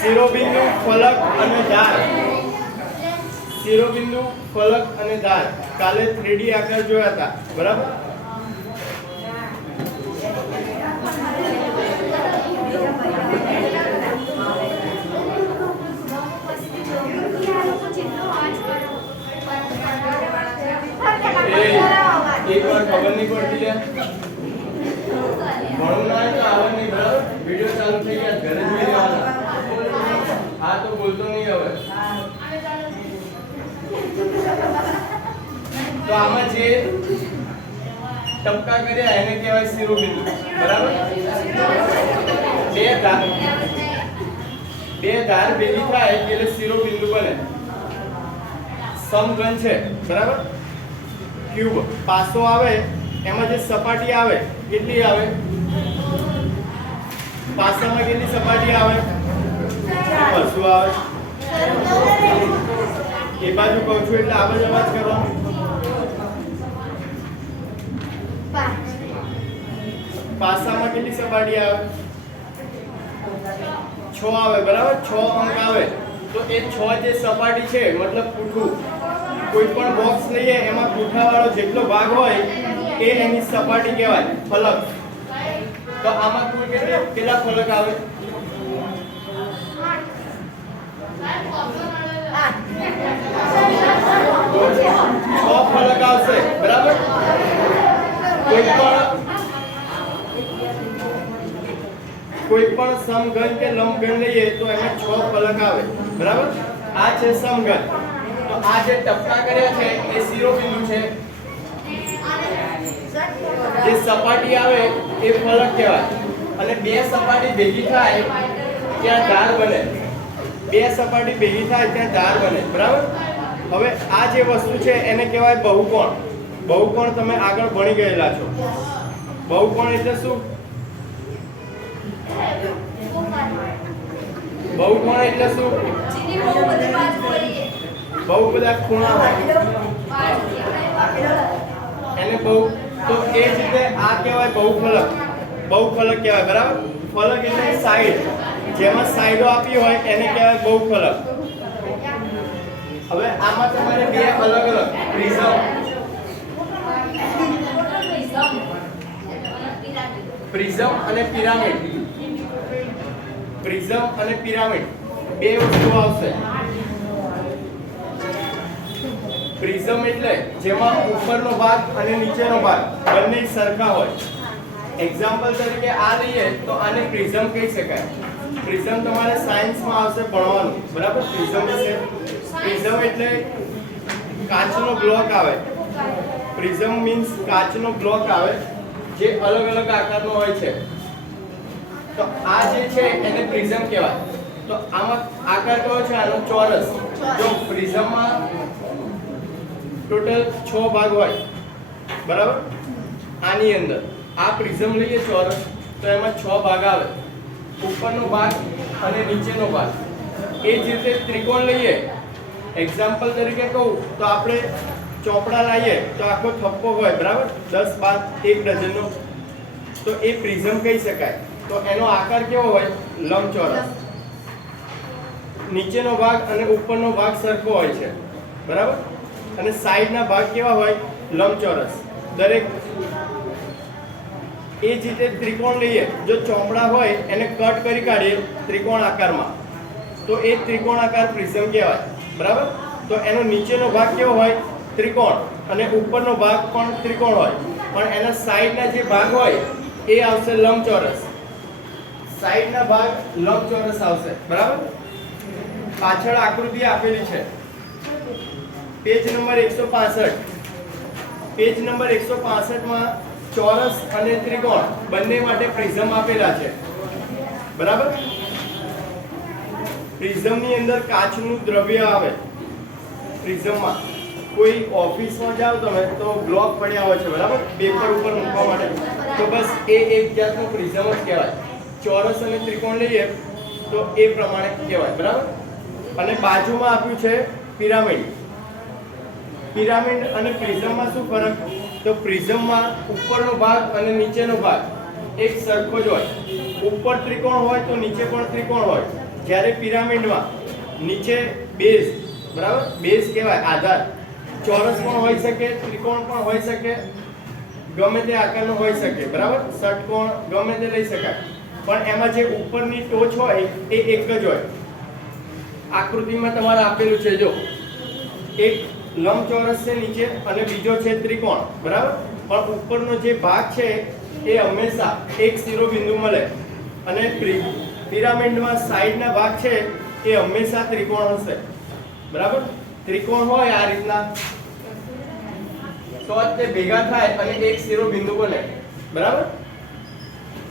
શિરોબિંદુ, ફલક અને ધાર. શિરોબિંદુ, ફલક અને ધાર કાલે 3D આકાર જોયા હતા, બરાબર? एक बार खबर नहीं पड़ती है भणना है तो आवन नहीं, बराबर? वीडियो चालू થઈ ગયા, ઘરે જ રહેવાના. હા તો બોલતો નહીં હવે. તો આમાં જે ટપકા કર્યા એને કહેવાય શિરોબિંદુ, બરાબર? બે ધાર ભેગી થાય એટલે શિરોબિંદુ બને. સમઘન છે, બરાબર? ક્યુબ પાસો આવે એમાં જે સપાટી આવે કેટલી આવે? પાસામાં કેટલી સપાટી આવે? શું આવે? એ બાજુ કહું છું એટલે આ બાજુ અવાજ કરવાનો. પાસામાં કેટલી સપાટી આવે? 6 આવે, બરાબર? 6 અંક આવે. તો એ 6 જે સપાટી છે મતલબ પૂઠું, કોઈ પણ બોક્સ લઈએ એમાં પૂઠાવાળો જેટલો ભાગ હોય એ એની સપાટી કહેવાય, ફલક. તો આમાં કુલ કેટલા ફલક આવે? 6 ફલક આવશે, બરાબર? કોઈ પણ સમઘન કે લંબઘન લઈએ તો એમાં 6 ફલક આવે, બરાબર? આ છે સમઘન. તો આ જે ટપકા કર્યા છે એ શિરોબિંદુ છે. જે સપાટી આવે એ ફલક કહેવાય. અને બે સપાટી ભેગી થાય ત્યાં ધાર બને. બે સપાટી ભેગી થાય ત્યાં ધાર બને, બરાબર? હવે આ જે વસ્તુ છે એને કહેવાય બહુકોણ. બહુકોણ તમે આગળ ભણી ગયેલા છો. બહુકોણ એટલે શું? બહુકોણ એટલે શું? બહુ બધા ખૂણા હોય એને બહુ. તો એ જ રીતે આ કહેવાય બહુફલક. બહુફલક કહેવાય, બરાબર? ફલક એટલે સાઈડ, જેમાં સાઈડો આપી હોય એને કહેવાય બહુફલક. હવે આમાં તમારે બે અલગ અલગ પ્રિઝમ અને પિરામિડ. પ્રિઝમ અને પિરામિડ બે વસ્તુ આવશે. પ્રિઝમ એટલે જેમાં ઉપરનો ભાગ અને નીચેનો ભાગ બંને સરખા હોય. એક્ઝામ્પલ તરીકે આ લઈએ તો આને પ્રિઝમ કહી શકાય. પ્રિઝમ તમારે સાયન્સમાં આવશે ભણવાનું, બરાબર? પ્રિઝમ વિશે. પ્રિઝમ એટલે કાચનો બ્લોક આવે. પ્રિઝમ મીન્સ કાચનો બ્લોક આવે જે અલગ અલગ આકારનો હોય છે. તો આ જે છે એને પ્રિઝમ કહેવાય. તો આમાં આકાર કયો છે? આનો ચોરસ. જો પ્રિઝમમાં ટોટલ 6 ભાગ હોય, બરાબર? આની અંદર આ પ્રિઝમ લઈએ ચોરસ તો એમાં 6 ભાગ આવે. ઉપરનો ભાગ અને નીચેનો ભાગ. એ જ રીતે ત્રિકોણ લઈએ, એક્ઝામ્પલ તરીકે કહું તો આપણે ચોપડા લાવીએ તો આખો થપ્પો હોય, બરાબર? 10, 12, 1 ડઝનનો. તો એ પ્રિઝમ કહી શકાય. તો એનો આકાર કેવો હોય? લંબચોરસ. નીચેનો ભાગ અને ઉપરનો ભાગ સરખો હોય છે, બરાબર? અને સાઈડના ભાગ કેવા હોય? લંબચોરસ દરેક. એ જ રીતે ત્રિકોણ લઈએ, જો ચોપડા હોય એને કટ કરી કાઢીએ ત્રિકોણ આકારમાં તો એ ત્રિકોણ આકાર પ્રિઝમ કહેવાય, બરાબર? તો એનો નીચેનો ભાગ કેવો હોય? ત્રિકોણ. અને ઉપરનો ભાગ પણ ત્રિકોણ હોય, પણ એના સાઈડના જે ભાગ હોય એ આવશે લંબચોરસ. સાઈડના ભાગ લંબચોરસ આવશે, બરાબર? પાછળ આકૃતિ આપેલી છે, પેજ નંબર 165. પેજ નંબર 165 માં ચોરસ અને ત્રિકોણ બંને માટે પ્રિઝમ આપેલા છે, બરાબર? પ્રિઝમની અંદર કાચનું દ્રવ્ય આવે. પ્રિઝમમાં કોઈ ઓફિસમાં જાઓ તમે તો બ્લોક પડ્યા હોય છે, બરાબર? પેપર ઉપર મૂકવા માટે. તો બસ એ એક જાતનો પ્રિઝમ જ કહેવાય. ચોરસ અને ત્રિકોણ લઈએ તો એ પ્રમાણે કહેવાય, બરાબર? અને બાજુમાં આપ્યું છે પિરામિડ. પિરામિડ અને પ્રિઝમમાં શું ફરક? તો પ્રિઝમમાં ઉપરનો ભાગ અને નીચેનો ભાગ એક સરખો જ હોય. ઉપર ત્રિકોણ હોય તો નીચે પણ ત્રિકોણ હોય. જ્યારે પિરામિડમાં નીચે બેઝ, બરાબર, બેઝ કહેવાય આધાર, ચોરસ પણ હોઈ શકે, ત્રિકોણ પણ હોઈ શકે, ગમે તે આકારનો હોઈ શકે, બરાબર, ષટકોણ ગમે તે લઈ શકાય, પણ એમાં જે ઉપરની ટોચ હોય એ એક જ હોય. આકૃતિમાં તમારે આપેલું છે, જો એક લંબચોરસ છે નીચે અને બીજો છે ત્રિકોણ, બરાબર, પણ ઉપરનો જે ભાગ છે એ હંમેશા એક શિરોબિંદુ મળે અને પિરામિડમાં સાઈડના ભાગ છે એ હંમેશા ત્રિકોણ હશે, બરાબર. ત્રિકોણ હોય આ રીતના તો તે ભેગા થાય અને એક શિરોબિંદુ બને, બરાબર.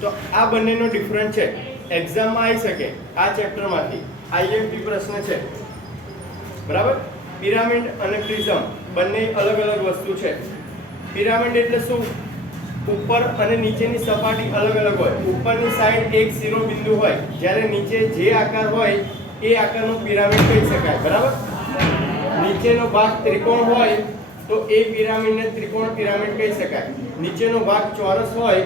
તો આ બંનેનો ડિફરન્સ છે, એક્ઝામમાં આવી શકે આ ચેપ્ટરમાંથી આઈએમપી પ્રશ્ન છે, બરાબર. પિરામિડ અને પ્રિઝમ બંને અલગ અલગ વસ્તુ છે. પિરામિડ એટલે શું? ઉપર અને નીચેની સપાટી અલગ અલગ હોય. ઉપરની સાઈડ એક શિરોબિંદુ હોય, જ્યારે નીચે જે આકાર હોય એ આકારનો પિરામિડ કહી શકાય, બરાબર. નીચેનો ભાગ ત્રિકોણ હોય તો એ પિરામિડને ત્રિકોણ પિરામિડ કહી શકાય. નીચેનો ભાગ ચોરસ હોય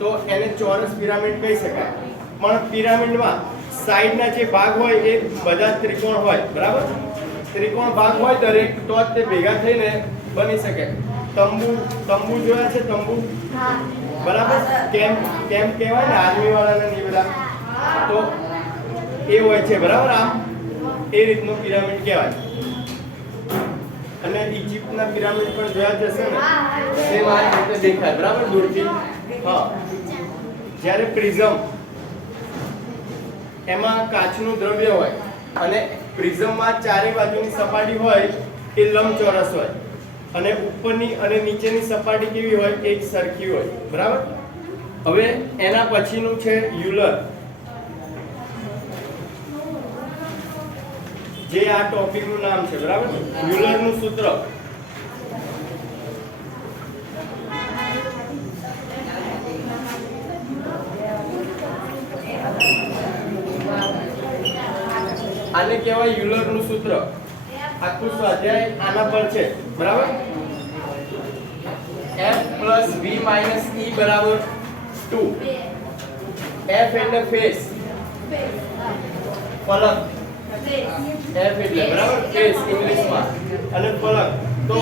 તો એને ચોરસ પિરામિડ કહી શકાય. પણ પિરામિડમાં સાઈડના જે ભાગ હોય એ બધા ત્રિકોણ હોય, બરાબર. ત્રિકોણ ભાગ હોય દરેક તો જ તે ભેગા થઈને બની શકે. તંબુ જોયા છે? તંબુ, બરાબર, કેમ્પ કહેવાય ને આર્મી વાળાને એ બધા, તો એ હોય છે, બરાબર. આમ એ રીતનો પિરામિડ કહેવાય. અને ઇજિપ્તના પિરામિડ પણ જોયા જશે ને, સેમ આ રીતે દેખાય, બરાબર, દૂરથી. હા. જ્યારે પ્રિઝમ, એમાં કાચનું દ્રવ્ય હોય અને પ્રિઝમમાં ચારે બાજુની સપાટી હોય એ લંબચોરસ હોય અને ઉપરની અને નીચેની સપાટી કેવી હોય? એક સરખી હોય, બરાબર. હવે એના પછીનું છે યુલર, જે આ ટોપિકનું નામ છે, બરાબર. યુલરનું સૂત્ર. આને કહેવાય યુલરનું સૂત્ર. આખું સ્વાધ્યાય આના પર છે, બરાબર. f + v - e બરાબર 2. f એટલે ફેસ, ફલક. f એટલે, બરાબર, ફેસ ઇંગ્લિશમાં, અને ફલક. તો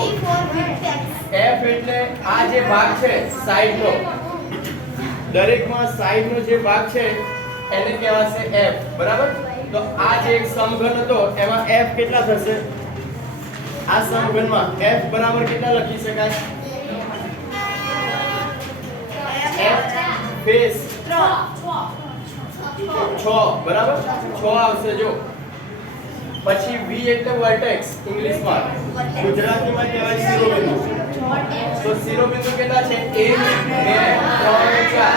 f એટલે આ જે ભાગ છે સાઈડનો, દરેકમાં સાઈડનો જે ભાગ છે એને કહેવાશે f, બરાબર. તો આ જે એક સમઘન હતો એમાં f કેટલા થશે? આ સમઘનમાં f બરાબર કેટલા લખી શકાય? f ફેસ 6, બરાબર, 6 આવશે. જો પછી v એટલે વર્ટેક્સ ઇંગ્લિશમાં, ગુજરાતીમાં કહેવાય શિરોબિંદુ. તો શિરોબિંદુ કેટલા છે? 1 2 3 4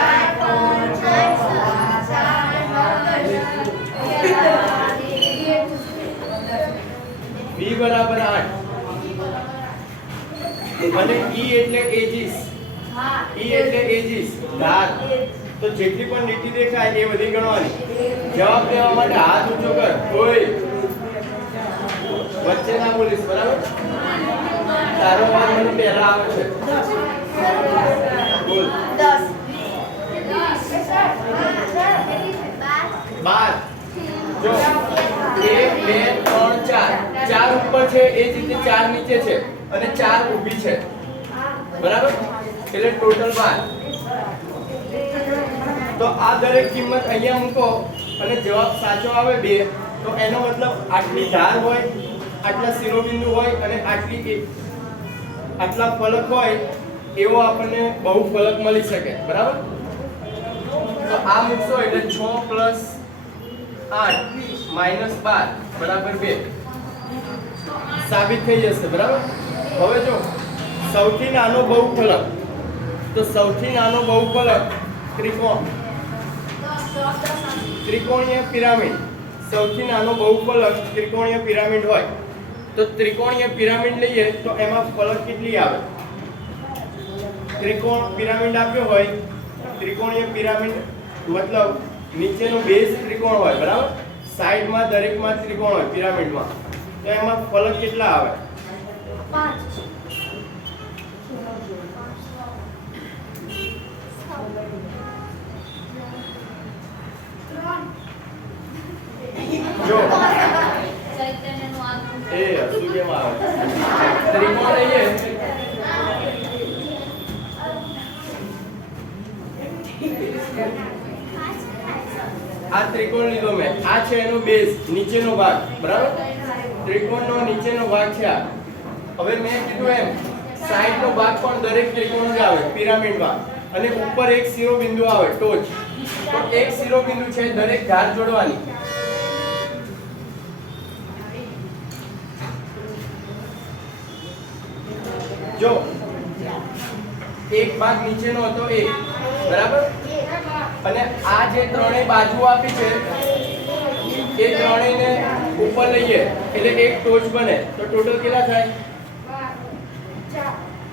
v બરાબર 8. અને e એટલે એજીસ, e એટલે એજીસ, ધાર. તો જેટલી પણ લીટી દેખાય એ બધી ગણવાની. જવાબ દેવા માટે હાથ ઊંચો કર, કોઈ વચ્ચે ના બોલીશ, બરાબર. તારો વાર મને પહેલા આવે છે. બોલ. 10 12. જો 1 2 3 4 4 ઉપર છે એ જ રીતે 4 નીચે છે અને 4 ઊભી છે, બરાબર. એટલે ટોટલ 12. તો આ દરેક કિંમત અહીંયા મૂકો અને જવાબ સાચો આવે 2, તો એનો મતલબ આટલી ધાર હોય, આટલા શિરોબિંદુ હોય અને આટલા ફલક હોય એવો આપણને બહુફલક મળી શકે, બરાબર. તો આ મૂકશો એટલે 6 + 8 - 12 બરાબર 2 સાબિત થઈ જશે, બરાબર. હવે જો સૌથી નાનો બહુફલક, તો સૌથી નાનો બહુફલક ત્રિકોણ, ત્રિકોણીય પિરામિડ. સૌથી નાનો બહુફલક ત્રિકોણીય પિરામિડ હોય તો ત્રિકોણીય પિરામિડ લઈએ તો એમાં ફલક કેટલી આવે? ત્રિકોણ પિરામિડ આપ્યો હોય, ત્રિકોણીય પિરામિડ મતલબ નીચેનો બેઝ ત્રિકોણ હોય, બરાબર. સાઈડમાં દરેકમાં ત્રિકોણ હોય પિરામિડમાં, તો એમાં ફલક કેટલા આવે? 5. છે એનો બેઝ, નીચેનો ભાગ, બરાબર? ત્રિકોણનો નીચેનો ભાગ છે આ. હવે મેં કીધું એમ સાઈડનો ભાગ પણ દરેક ત્રિકોણ જ આવે પિરામિડમાં, અને ઉપર એક શિરોબિંદુ આવે ટોચ. તો એક શિરોબિંદુ છે દરેક ધાર જોડવાની. જો એક ભાગ નીચેનો હતો એ, બરાબર? અને આ જે ત્રણેય બાજુ આપી છે એ ત્રણેયને ઉપર લઈએ એટલે એક ટોચ બને. તો ટોટલ કેટલા થાય?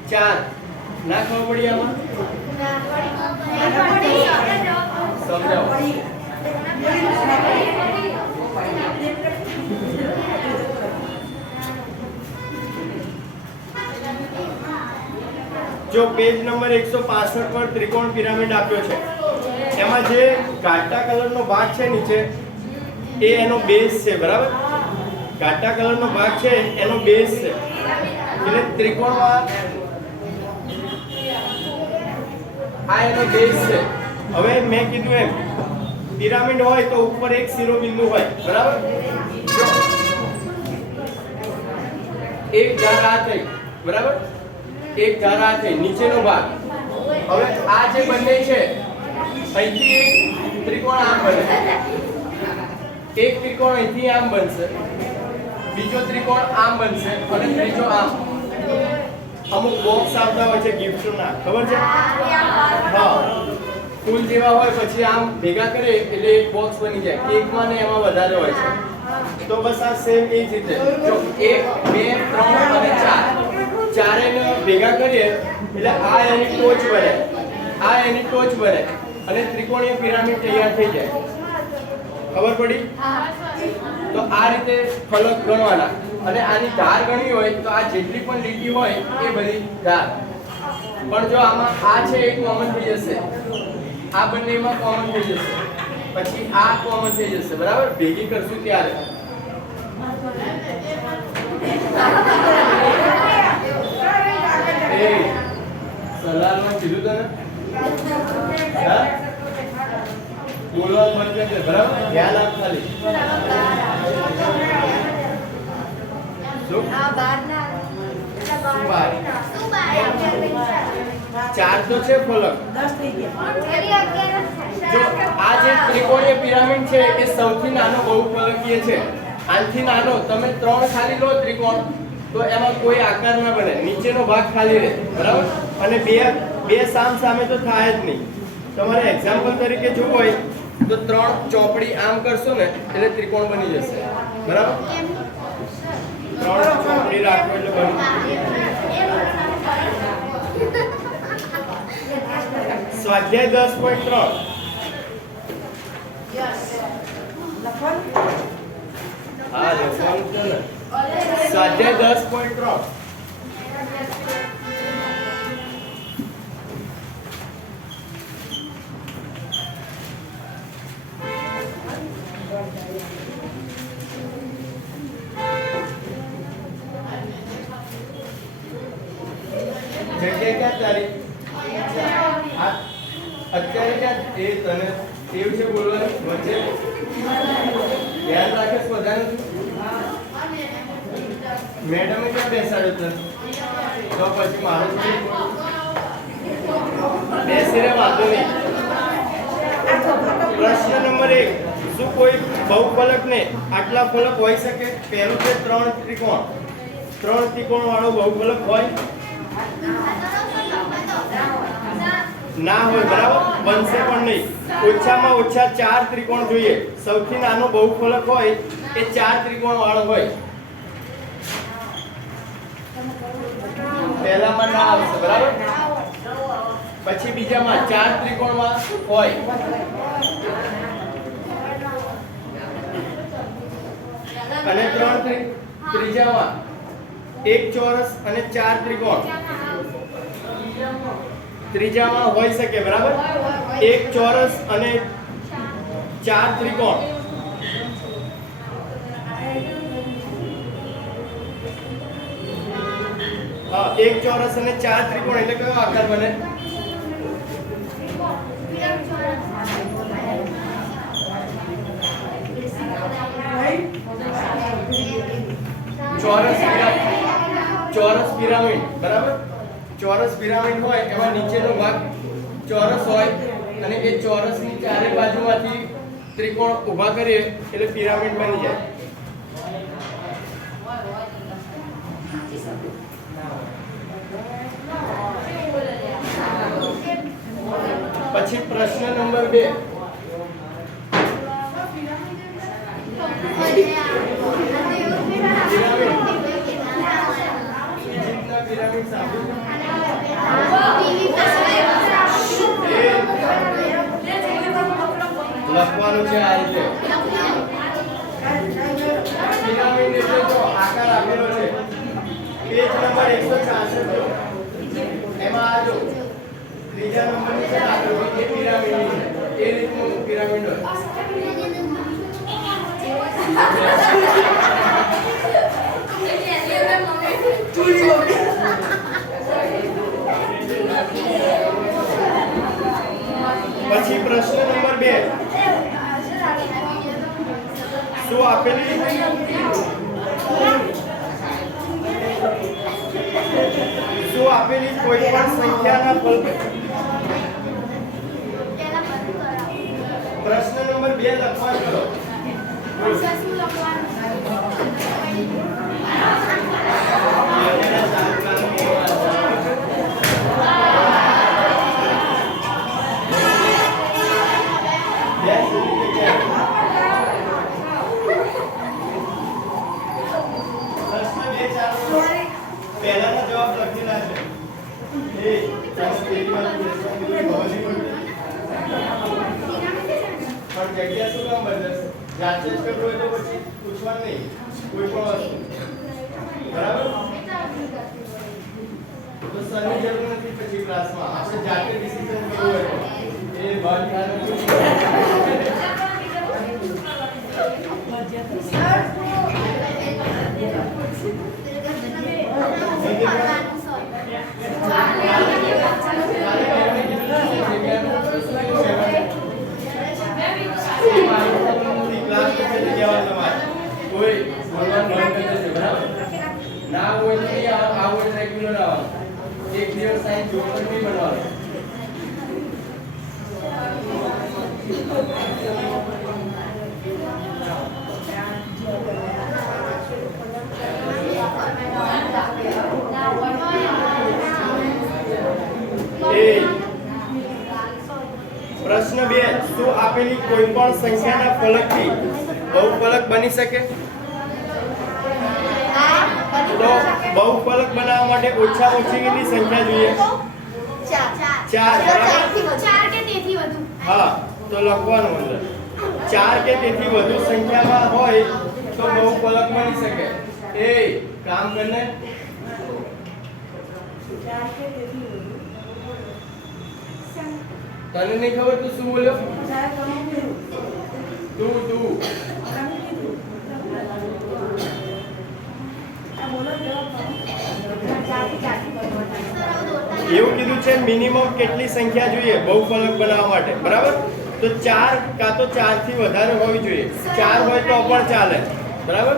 4. ના ખબર પડી આમાં? સમજાવો. જો પેજ નંબર 165 પર ત્રિકોણ પિરામિડ આપ્યો છે, એમાં જે ઘાટા કલરનો ભાગ છે નીચે એ એનો બેઝ છે, બરાબર? ઘાટા કલરનો ભાગ છે એનો બેઝ છે. એટલે ત્રિકોણમાં આ એનો બેઝ છે. હવે મેં કીધું એમ પિરામિડ હોય તો ઉપર એક શિરોબિંદુ હોય, બરાબર? એક ધાર આ થઈ, બરાબર? એક ધાર આ થઈ, નીચેનો ભાગ. હવે આ જે બંને છે અહીંથી એક ત્રિકોણ આમ બને, એક ત્રિકોણ અહીંથી આમ બનશે, બીજો ત્રિકોણ આમ બનશે અને ત્રીજો આમ. અમુક બોક્સ આવતા હોય છે ગિફ્ટના, ખબર છે? હા, ફૂલ જેવા હોય પછી આમ ભેગા કરે એટલે એક બોક્સ બની જાય. કેકમાં ને એમાં વધારે હોય છે. તો બસ આ સેમ એ જ રીતે જો 1 2 3 અને 4 ચારેને ભેગા કરીએ એટલે આ એની ટોચ બને, આ એની ટોચ બને અને ત્રિકોણીય પિરામિડ તૈયાર થઈ જાય. ખબર પડી? તો આ રીતે ફલક ગણવાના. અને આની ધાર ગણવી હોય તો આ જેટલી પણ લીટી હોય એ બધી ધાર. પણ જો આમાં આ છે એ કોમન થઈ જશે, આ બંનેમાં કોમન થઈ જશે, પછી આ કોમન થઈ જશે, બરાબર? ભેગી કરશું ત્યારે એ સલાહમાં કીધું તને હા બોલવાનું બંધ કરી દે, બરાબર? ધ્યાન આપ ખાલી. ચાર તો છે ફલક. જો આ જે ત્રિકોણીય પિરામિડ છે એ સૌથી નાનો બહુફલકીય છે. આનથી નાનો તમે 3 ખાલી લો ત્રિકોણ તો એમાં કોઈ આકાર ના બને, નીચેનો ભાગ ખાલી રહે, બરાબર? અને બે સામ સામે તો થાય જ નહીં. તમારે એક્ઝામ્પલ તરીકે જોવું હોય તો 3 ચોપડી આમ કરશો ને એટલે ત્રિકોણ બની જશે, બરાબર? 3 ચોપડી રાખો એટલે બની. સ્વાધ્યાય 10.3 હા લખવાનું છે ને. સ્વાધ્યાય 10.3 જગ્યા ક્યાં તારી? અત્યારે ક્યાં એ તને ટેવ છે બોલવાની વચ્ચે? ધ્યાન રાખે બધાનું. મેડમે ક્યાં બેસાડ્યો તને? તો પછી મારું બેસી રહે, વાંધો નહીં. પ્રશ્ન નંબર 1, શું કોઈ બહુફલકને આટલા ફલક હોઈ શકે? પહેલું છે 3 ત્રિકોણ. 3 ત્રિકોણ વાળો બહુફલક હોય? ના હોય, બરાબર? બનશે પણ નહીં. ઓછામાં ઓછા 4 ત્રિકોણ જોઈએ. સૌથી નાનો બહુફલક હોય એ 4 ત્રિકોણ વાળો હોય. પહેલામાં ના આવશે, બરાબર? પછી બીજામાં 4 ત્રિકોણમાં હોય. અને 3 ત્રીજામાં 1 ચોરસ અને 4 ત્રિકોણ ત્રીજામાં હોઈ શકે, બરાબર? 1 ચોરસ અને 4 ત્રિકોણ. હા, 1 ચોરસ અને 4 ત્રિકોણ એટલે કયો આકાર બને? ચોરસ પિરામિડ, બરાબર? ચોરસ પિરામિડ હોય એમાં નીચેનો ભાગ ચોરસ હોય અને એ ચોરસની ચારે બાજુમાંથી ત્રિકોણ ઊભા કરીએ એટલે પિરામિડ બની જાય. પછી પ્રશ્ન નંબર 2. પિરામિડ લખવાનું છે આ રીતે. પિરામિડ એટલે જો આકાર આપેલો છે પેજ નંબર 166 જો એમાં આ જો ત્રીજા નંબરની છે આકૃતિ એ પિરામિડ છે. એ રીતનું પિરામિડ હોય. પછી પ્રશ્ન નંબર 2. શું આપેલી કોઈ પણ સંખ્યાના ફલ. પ્રશ્ન નંબર 2 લખવા કરો. પહેલાના જવાબ લખેલા છે. એ પણ જગ્યા શું કામ બદલશે? જાતે જ કરવું હોય તો પછી પૂછવાનું નહીં કોઈ પણ વસ્તુ, બરાબર? તો સરની જરૂર નથી પછી ક્લાસમાં. આપણે જાતે ડિસિઝન કરવું હોય એ બંધ કોઈ બોલવાનું બંધ કરી દેશે, બરાબર? ના હોય તો નહીં આવું એટલે રેગ્યુલર આવવાનું. એક દિવસ સાઈન જોડણ નહીં બનવાનું. પ્રશ્ન 2. શું આપેલી કોઈ પણ સંખ્યાના ફલકથી બહુફલક બની શકે? તો બહુફલક બનાવવા માટે ઓછામાં ઓછી કેટલી સંખ્યા જોઈએ? 4. હા, તો લખવાનું અંદર 4 કે તેથી વધુ સંખ્યામાં હોય તો બહુફલક બની શકે. એ કામ કરને. તને નહીં ખબર તું શું બોલ્યો? તું એવું કીધું છે મિનિમમ કેટલી સંખ્યા જોઈએ બહુફલક બનાવવા માટે, બરાબર? તો 4 કાં તો 4 થી વધારે હોવી જોઈએ. 4 હોય તો પણ ચાલે, બરાબર?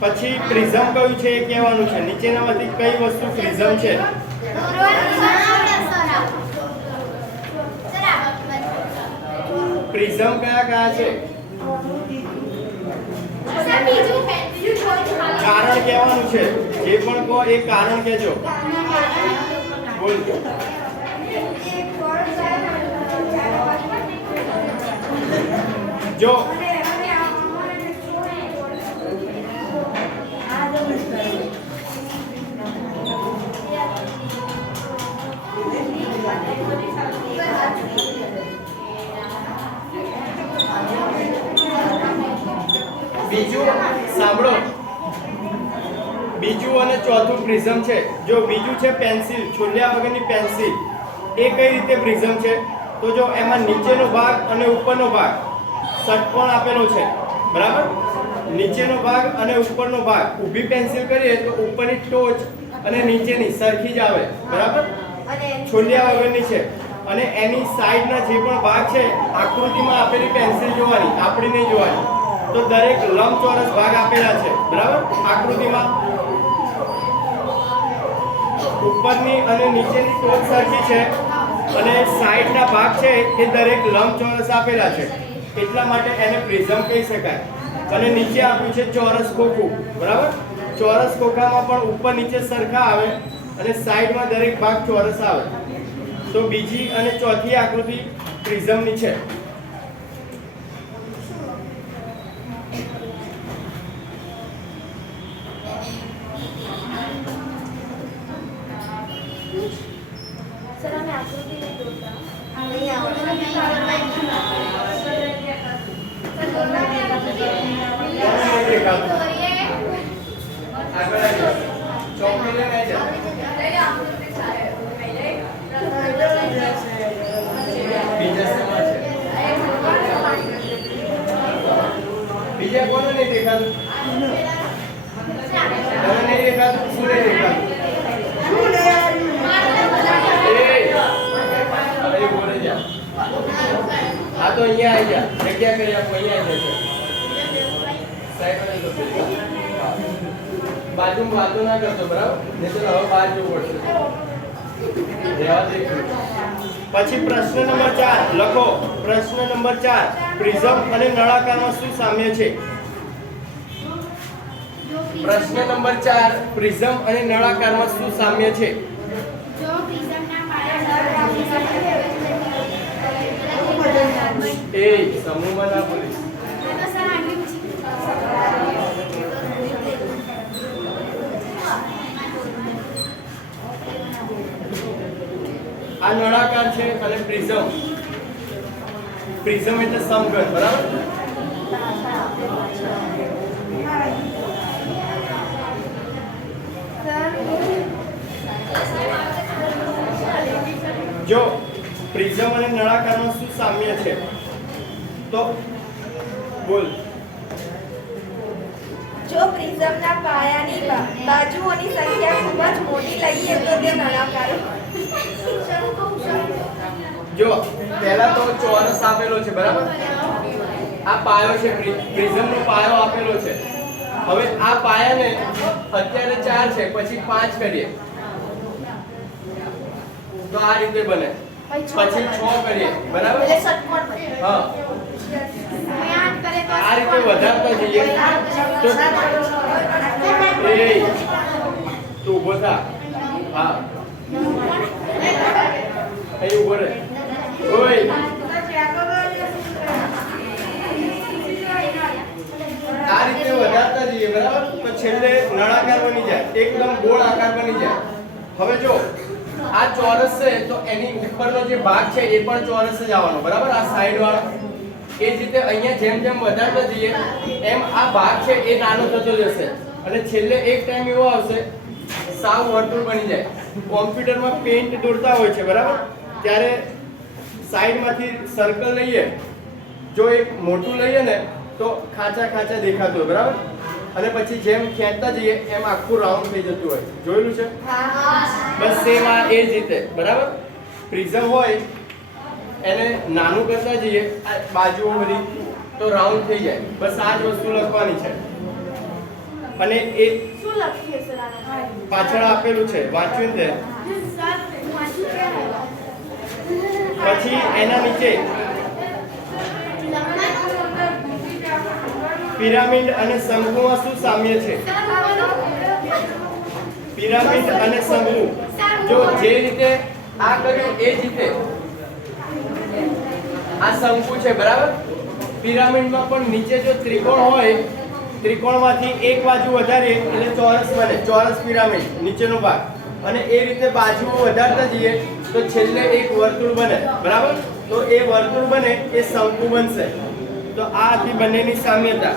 પછી પ્રિઝમ કયું છે એ કહેવાનું છે. નીચેનામાંથી કઈ વસ્તુ પ્રિઝમ છે? પ્રિઝમ કયા છે? કારણ કહેવાનું છે. જે પણ કહો એ કારણ કહેજો. બોલ. જો બીજું સાંભળો, બીજું અને ચોથું પ્રિઝમ છે. જો બીજું છે પેન્સિલ, છોલ્યા વગરની પેન્સિલ, એ કઈ રીતે પ્રિઝમ છે? તો જો એમાં નીચેનો ભાગ અને ઉપરનો ભાગ ષટકોણ આપેલો છે, બરાબર? નીચેનો ભાગ અને ઉપરનો ભાગ ઊભી પેન્સિલ કરીએ તો ઉપરની ટોચ અને નીચેની સરખી જ આવે, બરાબર? છોલિયા વગરની છે. અને એની સાઈડના જે પણ ભાગ છે આકૃતિમાં આપેલી પેન્સિલ જોવાની, આપણી નહીં જોવાની. તો દરેક લંબચોરસ ભાગ આપેલા છે, બરાબર? આકૃતિમાં ઉપરની અને નીચેની ટોચ સરખી છે અને સાઈડના ભાગ છે એ દરેક લંબચોરસ આપેલા છે, એટલા માટે એને પ્રિઝમ કહી શકાય. અને નીચે આપ્યું છે ચોરસ ખોખું, બરાબર? ચોરસ ખોખામાં પણ ઉપર નીચે સરખા આવે અને સાઈડમાં દરેક ભાગ ચોરસ આવે. તો બીજી અને ચોથી આકૃતિ પ્રિઝમની છે. સર અમે આકૃતિ નહીં દોરતા. બીજા કોને નહીં દેખાતું? કોને નહીં દેખાતું? શું નહીં દેખાતું? હા તો અહીંયા આવી જા, જગ્યા કરી આપો, અહીંયા આવી જશે. બાજુમાં વાતો ના કરતો, બરાબર? નહીં તો હવે બહાર જવું પડશે. પછી પ્રશ્ન નંબર 4 લખો. પ્રશ્ન નંબર 4, પ્રિઝમ અને નળાકારમાં શું સામ્ય છે? પ્રશ્ન નંબર 4, પ્રિઝમ અને નળાકારમાં શું સામ્ય છે? જો પ્રિઝમના પાયા એ સમૂહમાં ના બોલીશ. આ નળાકાર છે અને પ્રિઝમ. પ્રિઝમ એટલે સમઘન, બરાબર? જો પ્રિઝમ અને નળાકારમાં શું સામ્ય છે? તો બોલ. જો પ્રિઝમના પાયાની બાજુઓની સંખ્યા ખૂબ જ મોટી લઈએ તો તે નળાકાર. જો પહેલા તો ચોરસ આપેલો છે, બરાબર? આ પાયો છે, પ્રિઝમનો પાયો આપેલો છે. હવે આ પાયાને અત્યારે 4 છે, પછી 5 કરીએ તો આ રીતે બને. પછી 6 કરીએ, બરાબર? હા, આ રીતે વધારતા જઈએ તો એ તું ઊભો થા. હા, અહીં ઊભો રહે. ઓય, આ રીતે વધારતા જઈએ, બરાબર? તો છેલ્લે નળાકાર બની જાય, એકદમ ગોળ આકાર બની જાય. હવે જો આ ચોરસ છે તો એની ઉપરનો જે ભાગ છે એ પણ ચોરસ જ આવવાનો, બરાબર? આ સાઈડ વાળો. એ જ રીતે અહીંયા જેમ જેમ વધારતા જઈએ એમ આ ભાગ છે એ નાનો થતો જશે અને છેલ્લે એક ટાઈમ એવો આવશે સાવ વર્તુળ બની જાય. કોમ્પ્યુટરમાં પેન્ટ દોરતા હોય છે, બરાબર? ત્યારે સાઈડમાંથી સર્કલ લઈએ, જો એક મોટું લઈએ ને તો ખાંચા ખાંચા દેખાતું હોય, બરાબર? અને પછી જેમ ખેંચતા જઈએ એમ આખું રાઉન્ડ થઈ જતું હોય. જોયેલું છે? બસ સેમ આ એ જ રીતે, બરાબર? પ્રિઝમ હોય એને નાનું કરતા જઈએ બાજુઓ બધી તો રાઉન્ડ થઈ જાય. બસ આ જ વસ્તુ લખવાની છે. અને એ શું લખ્યું સર આના? પાછળ આપેલું છે, વાંચ્યું ને તે. પછી એના નીચે પિરામિડ અને શંકુમાં શું સામ્ય છે? પિરામિડ અને શંકુ, જો જે રીતે આ કર્યું એ જ રીતે આ શંકુ છે, બરાબર? પિરામિડમાં પણ નીચે જો ત્રિકોણ હોય, ત્રિકોણમાંથી એક બાજુ વધારે એટલે ચોરસ બને, ચોરસ પિરામિડ નીચેનો ભાગ. અને એ રીતે બાજુઓ વધારતા જઈએ તો છેલ્લે એક વર્તુળ બને, બરાબર? તો એ વર્તુળ બને એ શંકુ બનશે. તો આ હતી બંનેની સામ્યતા.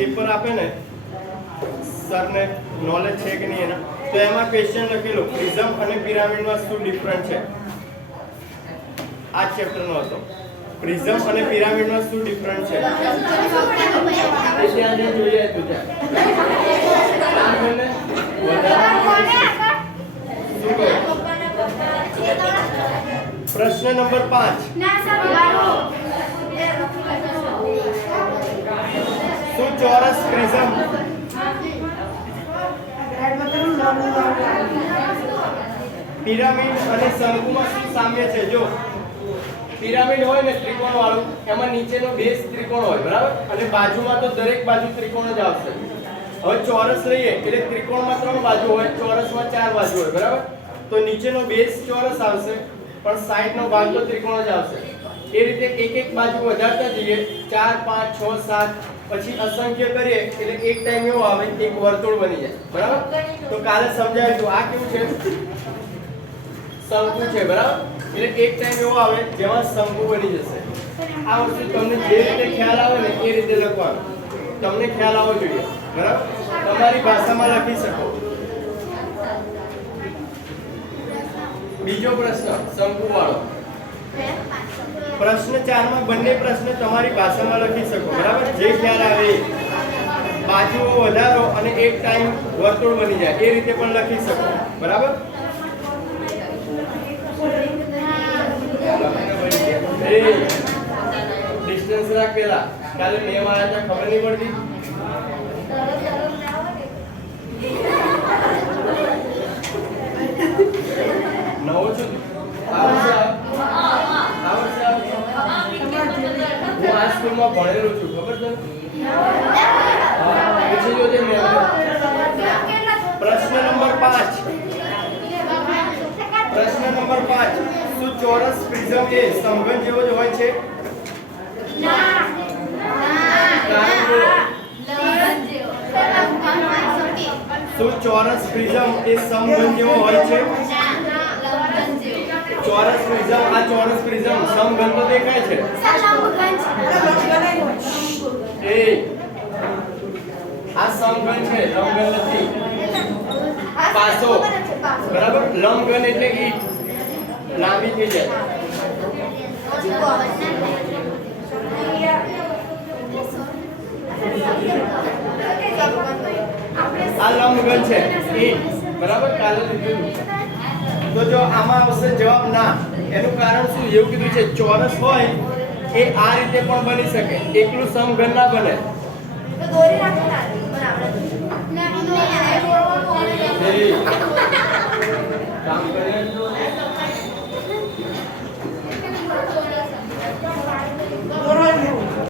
પેપર આપે ને સરને નોલેજ છે કે નહીં એના, તો એમાં ક્વેશ્ચન લખેલો પ્રિઝમ અને પિરામિડમાં શું ડિફરન્ટ છે. આ ચેપ્ટરનો હતો. પ્રિઝમ અને પિરામિડમાં શું ડિફરન્ટ છે. એ ત્યાં જઈને જોઈએ તું ત્યાં. શું કહે? પ્રશ્ન નંબર 5. શું ચોરસ પ્રિઝમ પિરામિડ અને શંકુમાં શું સામ્ય છે? જો પિરામિડ હોય ને ત્રિકોણ વાળું, એમાં નીચેનો બેઝ ત્રિકોણ હોય, બરાબર, અને બાજુમાં તો દરેક બાજુ ત્રિકોણ જ આવશે. હવે ચોરસ લઈએ એટલે ત્રિકોણમાં 3 બાજુ હોય, ચોરસમાં 4 બાજુ હોય, બરાબર. તો નીચેનો બેઝ ચોરસ આવશે પણ સાઈડનો ભાગ તો ત્રિકોણ જ આવશે. એ રીતે એક એક બાજુ વધારતા જઈએ, 4 5 6 7, પછી અસંખ્ય કરીએ એટલે એક ટાઈમ એવો આવે એક વર્તુળ બની જાય, બરાબર. તો કાલે સમજાવ્યું હતું આ કેવું છે? શંકુ છે, બરાબર. એટલે એક ટાઈમ એવો આવે જેમાં શંકુ બની જશે. આ વસ્તુ તમને જે રીતે ખ્યાલ આવે ને એ રીતે લખવાનું. તમને ખ્યાલ આવવો જોઈએ, બરાબર. તમારી ભાષામાં લખી શકો. બીજો પ્રશ્ન શંકુ વાળો. પ્રશ્ન 4 માં બંને પ્રશ્ન તમારી ભાષામાં લખી શકો, બરાબર. જે ખ્યાલ આવે બાજુઓ વધારો અને એક ટાઈમ વર્તુળ બની જાય એ રીતે પણ લખી શકો, બરાબર. ડિસ્ટન્સ રાખ પેલા. કાલે મેં મારા ત્યાં ખબર નહીં પડતી. નવો છું હું આ સ્કૂલમાં ભણેલો છું, ખબર છે? પૂછી જોજે મેં. પ્રશ્ન નંબર 5. પ્રશ્ન નંબર 5. શું ચોરસ પ્રિઝમ એ સમઘન જેવો જ હોય છે? શું ચોરસ પ્રિઝમ એ સમઘન જેવો હોય છે? ચોરસ પ્રિઝમ, આ ચોરસ પ્રિઝમ સમઘન તો દેખાય છે. એ આ સમઘન છે, લંબઘન નથી. પાસો, બરાબર. લંબઘન એટલે ઈટ લાંબી થઈ જાય. આ લંબઘન છે ઈટ, બરાબર. કાલે લીધું. તો જો આમાં આવશે જવાબ ના. એનું કારણ શું? એવું કીધું છે ચોરસ હોય એ આ રીતે પણ બની શકે, એકલું સમઘન ના બને. કામ